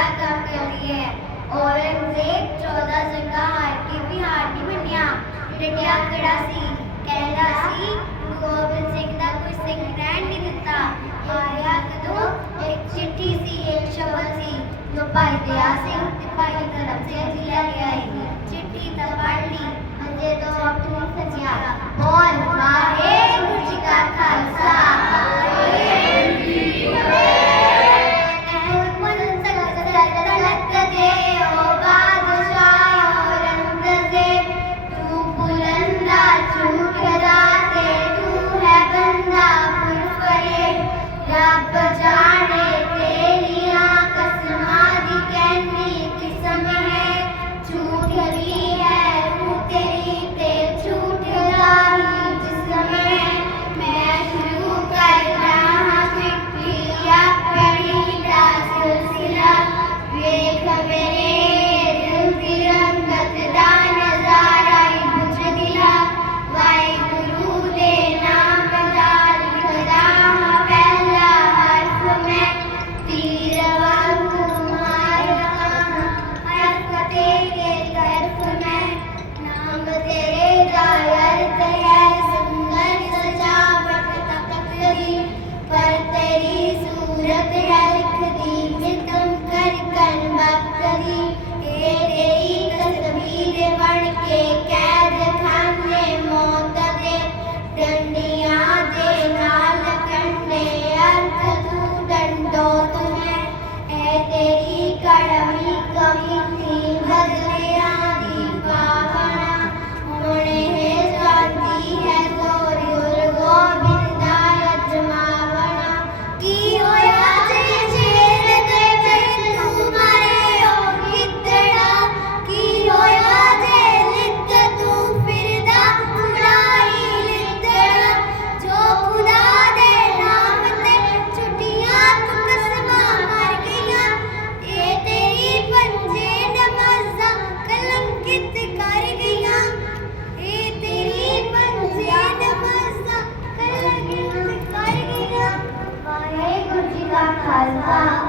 क्या काम कर रही है। औरंगज़ेब चौदह जगह हार के भी हार नहीं बनिया टिटिया कड़ा सी, कहला सी गोबिंद सिंह का कुछ सिंह ग्रहण नहीं दिता। आया कदों एक चिट्ठी सी, एक शबल सी जो भाई दया सिंह, ते भाई धर्म सिंह जी लेके आई। चिट्ठी तो पढ़ ली, अजे तो Allah.